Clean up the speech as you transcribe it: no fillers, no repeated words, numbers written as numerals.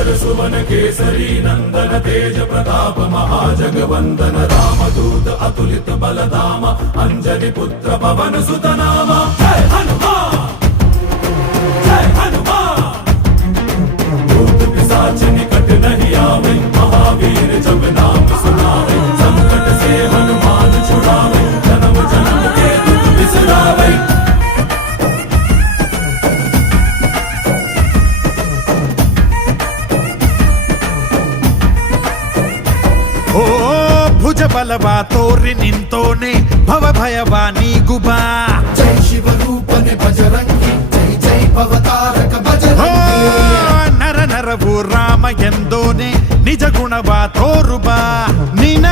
सुवन केसरी नंदन तेज प्रताप महाजगवंदन रामदूत अतुलित बलधाम अंजनी पुत्र पवन सुत नाम जय हनुमान जय हनुमान। भूत पिशाच निकट नहीं आवे महावीर जब नाम सुनावे संकट से हनुमान छुड़ावे जन्म जन्म के दुख बिसरावे। ಓ ಭುಜ ಬಲವಾ ತೋರಿ ನಿಂತೋನೆ ಭವ ಭಯವಾ ನೀಗುಬಾ ಜೈ ಶಿವರೂಪನೆ ಬಜರಂಗಿ ಜೈ ಜೈ ಭವತಾರಕ ಬಜರಂಗಿ ನರ ನರವು ರಾಮ ಎಂದೋನೆ ನಿಜ ಗುಣವಾ ತೋರುಬಾ ನಿನ